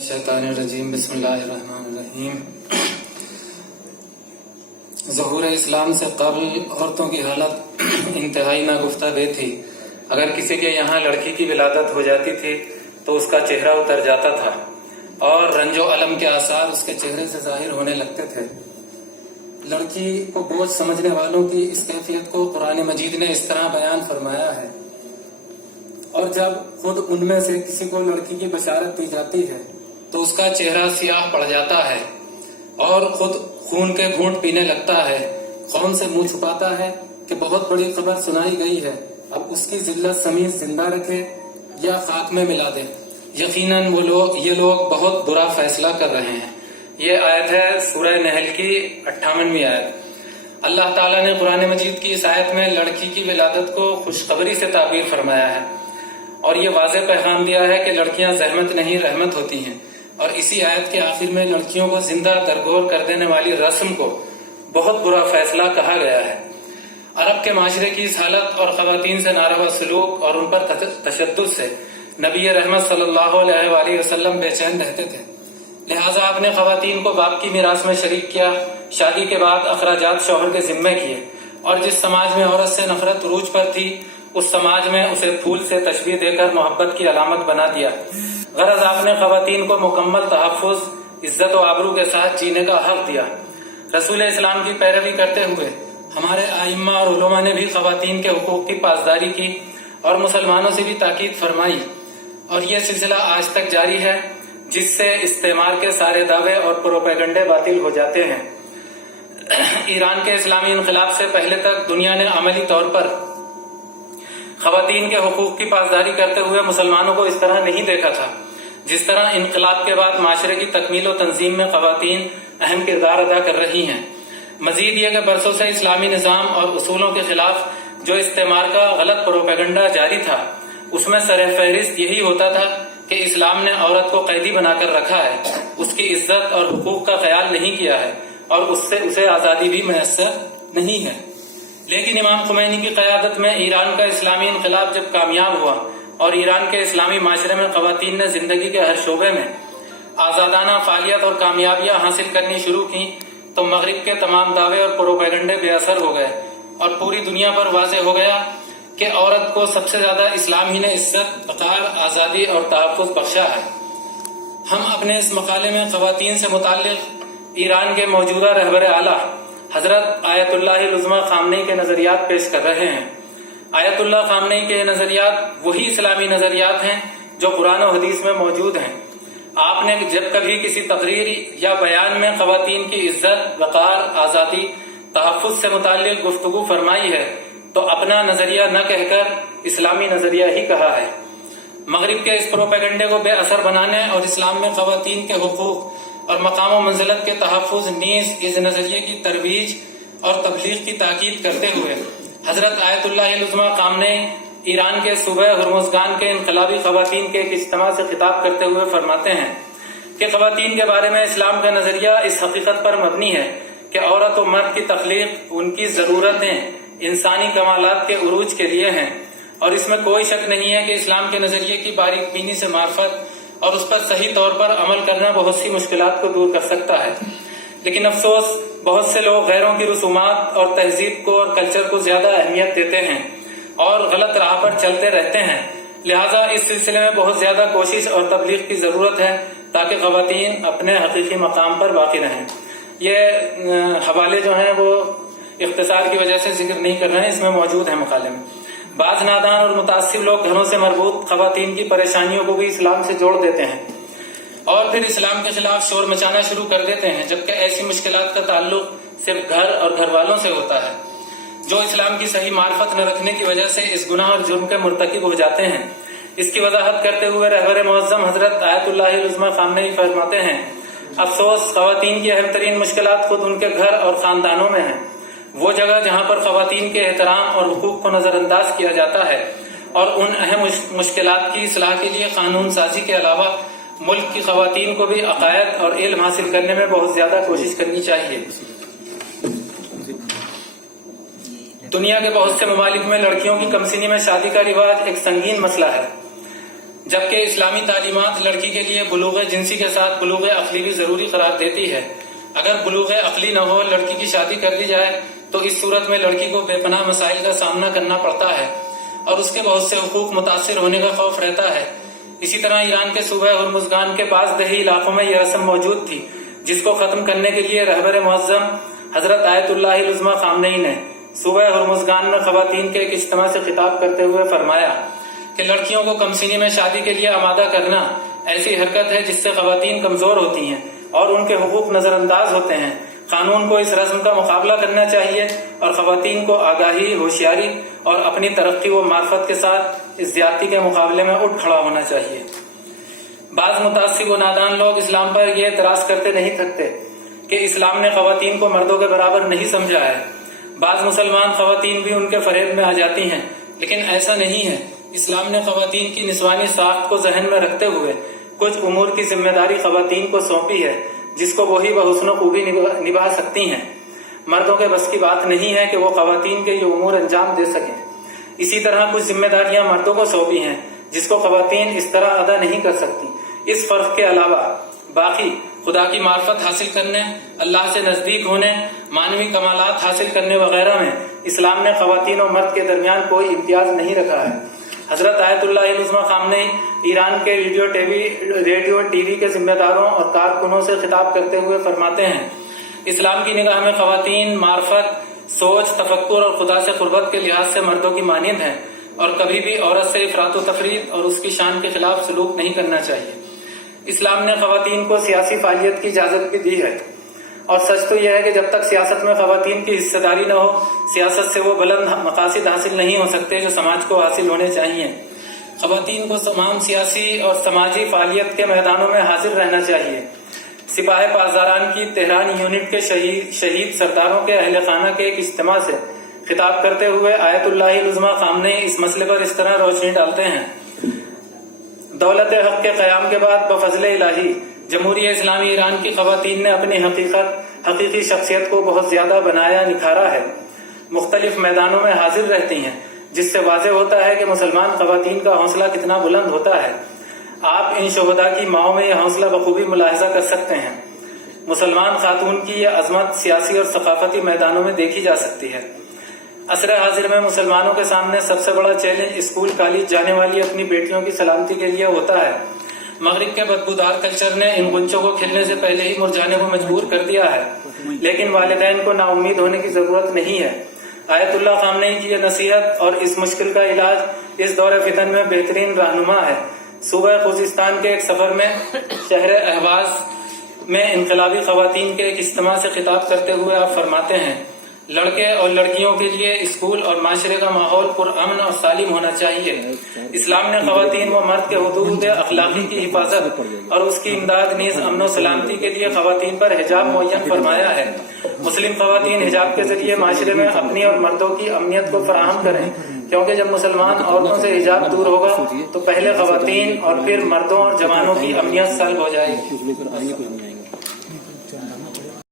شیطان الرجیم بسم اللہ الرحمن الرحیم۔ ظہور اسلام سے قبل عورتوں کی حالت انتہائی ناگفتہ بے تھی۔ اگر کسی کے یہاں لڑکی کی ولادت ہو جاتی تھی تو اس کا چہرہ اتر جاتا تھا اور رنج و الم کے آثار اس کے چہرے سے ظاہر ہونے لگتے تھے۔ لڑکی کو بوجھ سمجھنے والوں کی اس کیفیت کو قرآن مجید نے اس طرح بیان فرمایا ہے، اور جب خود ان میں سے کسی کو لڑکی کی بشارت دی جاتی ہے تو اس کا چہرہ سیاہ پڑ جاتا ہے اور خود خون کے گھونٹ پینے لگتا ہے، قوم سے منہ چھپاتا ہے کہ بہت بڑی خبر سنائی گئی ہے، اب اس کی ذلت سمیت زندہ رکھے یا خاک میں ملا دے۔ یقیناً یہ لوگ بہت برا فیصلہ کر رہے ہیں۔ یہ آیت ہے سورہ نحل کی 58ویں آیت۔ اللہ تعالیٰ نے قرآن مجید کی اس آیت میں لڑکی کی ولادت کو خوشخبری سے تعبیر فرمایا ہے اور یہ واضح پیغام دیا ہے کہ لڑکیاں زحمت نہیں رحمت ہوتی ہیں، اور اسی آیت کے آخر میں لڑکیوں کو زندہ درگور کر دینے والی رسم کو بہت برا فیصلہ کہا گیا ہے۔ عرب کے معاشرے کی اس حالت اور خواتین سے ناروا سلوک اور ان پر تشدد سے نبی رحمت صلی اللہ علیہ وآلہ وسلم بے چین رہتے تھے، لہٰذا آپ نے خواتین کو باپ کی میراث میں شریک کیا، شادی کے بعد اخراجات شوہر کے ذمے کیے، اور جس سماج میں عورت سے نفرت عروج پر تھی اس سماج میں اسے پھول سے تشبیہ دے کر محبت کی علامت بنا دیا۔ غرض آپ نے خواتین کو مکمل تحفظ، عزت و آبرو کے ساتھ جینے کا حق دیا۔ رسول اسلام کی پیروی کرتے ہوئے ہمارے ائمہ اور علماء نے بھی خواتین کے حقوق کی پاسداری کی اور مسلمانوں سے بھی تاکید فرمائی، اور یہ سلسلہ آج تک جاری ہے، جس سے استعمار کے سارے دعوے اور پروپیگنڈے باطل ہو جاتے ہیں۔ ایران کے اسلامی انقلاب سے پہلے تک دنیا نے عملی طور پر خواتین کے حقوق کی پاسداری کرتے ہوئے مسلمانوں کو اس طرح نہیں دیکھا تھا جس طرح انقلاب کے بعد معاشرے کی تکمیل و تنظیم میں خواتین اہم کردار ادا کر رہی ہیں۔ مزید یہ کہ برسوں سے اسلامی نظام اور اصولوں کے خلاف جو استعمار کا غلط پروپیگنڈا جاری تھا، اس میں سر فہرست یہی ہوتا تھا کہ اسلام نے عورت کو قیدی بنا کر رکھا ہے، اس کی عزت اور حقوق کا خیال نہیں کیا ہے، اور اسے آزادی بھی میسر نہیں ہے۔ لیکن امام خمینی کی قیادت میں ایران کا اسلامی انقلاب جب کامیاب ہوا اور ایران کے اسلامی معاشرے میں خواتین نے زندگی کے ہر شعبے میں آزادانہ فعالیت اور کامیابیاں حاصل کرنی شروع کی، تو مغرب کے تمام دعوے اور پروپیگنڈے بے اثر ہو گئے، اور پوری دنیا پر واضح ہو گیا کہ عورت کو سب سے زیادہ اسلام ہی نے عزت، وقار، آزادی اور تحفظ بخشا ہے۔ ہم اپنے اس مقالے میں خواتین سے متعلق ایران کے موجودہ رہبر اعلیٰ حضرت آیت اللہ العظمیٰ خامنئی کے نظریات پیش کر رہے ہیں۔ آیت اللہ خامنئی کے نظریات وہی اسلامی نظریات ہیں جو قرآن و حدیث میں موجود ہیں۔ آپ نے جب کبھی کسی تقریر یا بیان میں خواتین کی عزت، وقار، آزادی، تحفظ سے متعلق گفتگو فرمائی ہے تو اپنا نظریہ نہ کہہ کر اسلامی نظریہ ہی کہا ہے۔ مغرب کے اس پروپیگنڈے کو بے اثر بنانے اور اسلام میں خواتین کے حقوق اور مقام و منزلت کے تحفظ نیز اس نظریے کی ترویج اور تبلیغ کی تاکید کرتے ہوئے حضرت آیت اللہ العظمیٰ خامنئی ایران کے صوبہ ہرمزگان کے انقلابی خواتین کے ایک اجتماع سے خطاب کرتے ہوئے فرماتے ہیں کہ خواتین کے بارے میں اسلام کا نظریہ اس حقیقت پر مبنی ہے کہ عورت و مرد کی تخلیق ان کی ضرورتیں انسانی کمالات کے عروج کے لیے ہیں، اور اس میں کوئی شک نہیں ہے کہ اسلام کے نظریے کی باریک بینی سے معرفت اور اس پر صحیح طور پر عمل کرنا بہت سی مشکلات کو دور کر سکتا ہے۔ لیکن افسوس، بہت سے لوگ غیروں کی رسومات اور تہذیب کو اور کلچر کو زیادہ اہمیت دیتے ہیں اور غلط راہ پر چلتے رہتے ہیں، لہٰذا اس سلسلے میں بہت زیادہ کوشش اور تبلیغ کی ضرورت ہے تاکہ خواتین اپنے حقیقی مقام پر باقی رہیں۔ یہ حوالے جو ہیں وہ اختصار کی وجہ سے ذکر نہیں کر رہے ہیں، اس میں موجود ہیں مقالے میں۔ بعض نادان اور متعصب لوگ گھروں سے مربوط خواتین کی پریشانیوں کو بھی اسلام سے جوڑ دیتے ہیں اور پھر اسلام کے خلاف شور مچانا شروع کر دیتے ہیں، جبکہ ایسی مشکلات کا تعلق صرف گھر اور گھر والوں سے ہوتا ہے، جو اسلام کی صحیح معرفت نہ رکھنے کی وجہ سے اس گناہ اور جرم کے مرتکب ہو جاتے ہیں۔ اس کی وضاحت کرتے ہوئے رہبر معظم حضرت آیت اللہ العظمیٰ خامنئی فرماتے ہیں، افسوس، خواتین کی اہم ترین مشکلات خود ان کے گھر اور خاندانوں میں ہیں، وہ جگہ جہاں پر خواتین کے احترام اور حقوق کو نظر انداز کیا جاتا ہے، اور ان اہم مشکلات کی اصلاح کے لیے قانون سازی کے علاوہ ملک کی خواتین کو بھی عقائد اور علم حاصل کرنے میں بہت زیادہ کوشش کرنی چاہیے۔ دنیا کے بہت سے ممالک میں لڑکیوں کی کم سنی میں شادی کا رواج ایک سنگین مسئلہ ہے، جبکہ اسلامی تعلیمات لڑکی کے لیے بلوغ جنسی کے ساتھ بلوغ عقلی بھی ضروری قرار دیتی ہے۔ اگر بلوغ عقلی نہ ہو، لڑکی کی شادی کر دی جائے تو اس صورت میں لڑکی کو بے پناہ مسائل کا سامنا کرنا پڑتا ہے اور اس کے بہت سے حقوق متاثر ہونے کا خوف رہتا ہے۔ اسی طرح ایران کے صوبہ ہرمزگان کے بعض دیہی علاقوں میں یہ رسم موجود تھی، جس کو ختم کرنے کے لیے رہبر معظم حضرت آیت اللہ العظمہ خامنئی نے صوبہ ہرمزگان میں خواتین کے ایک اجتماع سے خطاب کرتے ہوئے فرمایا کہ لڑکیوں کو کم سنی میں شادی کے لیے آمادہ کرنا ایسی حرکت ہے جس سے خواتین کمزور ہوتی ہیں اور ان کے حقوق نظر انداز ہوتے ہیں۔ قانون کو اس رسم کا مقابلہ کرنا چاہیے اور خواتین کو آگاہی، ہوشیاری اور اپنی ترقی و معرفت کے ساتھ اس زیادتی کے مقابلے میں اٹھ کھڑا ہونا چاہیے۔ بعض متعصب و نادان لوگ اسلام پر یہ اعتراض کرتے نہیں تھکتے کہ اسلام نے خواتین کو مردوں کے برابر نہیں سمجھا ہے۔ بعض مسلمان خواتین بھی ان کے فریب میں آ جاتی ہیں، لیکن ایسا نہیں ہے۔ اسلام نے خواتین کی نسوانی ساخت کو ذہن میں رکھتے ہوئے کچھ امور کی ذمہ داری خواتین کو سونپی ہے جس کو وہی بحسن و خوبی نبھا سکتی ہیں۔ مردوں کے بس کی بات نہیں ہے کہ وہ خواتین کے یہ امور انجام دے سکیں۔ اسی طرح کچھ ذمہ داریاں مردوں کو سونپی ہیں جس کو خواتین اس طرح ادا نہیں کر سکتی۔ اس فرق کے علاوہ باقی خدا کی معرفت حاصل کرنے، اللہ سے نزدیک ہونے، معنوی کمالات حاصل کرنے وغیرہ میں اسلام نے خواتین و مرد کے درمیان کوئی امتیاز نہیں رکھا ہے۔ حضرت آیت اللہ العظمہ خامنئی ایران کے ریڈیو ٹی وی کے ذمہ داروں اور کارکنوں سے خطاب کرتے ہوئے فرماتے ہیں، اسلام کی نگاہ میں خواتین معرفت، سوچ، تفکر اور خدا سے قربت کے لحاظ سے مردوں کی مانند ہیں اور کبھی بھی عورت سے افراط و تفریط اور اس کی شان کے خلاف سلوک نہیں کرنا چاہیے۔ اسلام نے خواتین کو سیاسی فعالیت کی اجازت بھی دی ہے، اور سچ تو یہ ہے کہ جب تک سیاست میں خواتین کی حصہ داری نہ ہو، سیاست سے وہ بلند مقاصد حاصل نہیں ہو سکتے جو سماج کو حاصل ہونے چاہیے۔ خواتین کو تمام سیاسی اور سماجی فعالیت کے میدانوں میں حاضر رہنا چاہیے۔ سپاہ پاسداران کی تہران یونٹ کے شہید سرداروں کے اہل خانہ کے ایک اجتماع سے خطاب کرتے ہوئے آیت اللہ العظمہ خامنئی اس مسئلے پر اس طرح روشنی ڈالتے ہیں، دولت حق کے قیام کے بعد بفضل الہی جمہوریہ اسلامی ایران کی خواتین نے اپنی حقیقی شخصیت کو بہت زیادہ بنایا، نکھارا ہے، مختلف میدانوں میں حاضر رہتی ہیں، جس سے واضح ہوتا ہے کہ مسلمان خواتین کا حوصلہ کتنا بلند ہوتا ہے۔ آپ ان شہداء کی ماؤں میں یہ حوصلہ بخوبی ملاحظہ کر سکتے ہیں۔ مسلمان خاتون کی یہ عظمت سیاسی اور ثقافتی میدانوں میں دیکھی جا سکتی ہے۔ عصر حاضر میں مسلمانوں کے سامنے سب سے بڑا چیلنج اسکول کالج جانے والی اپنی بیٹیوں کی سلامتی کے لیے ہوتا ہے۔ مغرب کے بدبودار کلچر نے ان گنچوں کو کھلنے سے پہلے ہی مرجھانے کو مجبور کر دیا ہے، لیکن والدین کو نا امید ہونے کی ضرورت نہیں ہے۔ آیت اللہ خامنئی کی یہ نصیحت اور اس مشکل کا علاج اس دور فتن میں بہترین رہنما ہے۔ صوبہ خوزستان کے ایک سفر میں شہر اہواز میں انقلابی خواتین کے ایک اجتماع سے خطاب کرتے ہوئے آپ فرماتے ہیں، لڑکے اور لڑکیوں کے لیے اسکول اور معاشرے کا ماحول پرامن اور سالم ہونا چاہیے۔ اسلام نے خواتین و مرد کے حدود اخلاقی کی حفاظت اور اس کی امداد نیز امن و سلامتی کے لیے خواتین پر حجاب معین فرمایا ہے۔ مسلم خواتین حجاب کے ذریعے معاشرے میں اپنی اور مردوں کی امنیت کو فراہم کریں، کیونکہ جب مسلمان عورتوں سے حجاب دور ہوگا تو پہلے خواتین اور پھر مردوں اور جوانوں کی امنیت سلب ہو جائے گی۔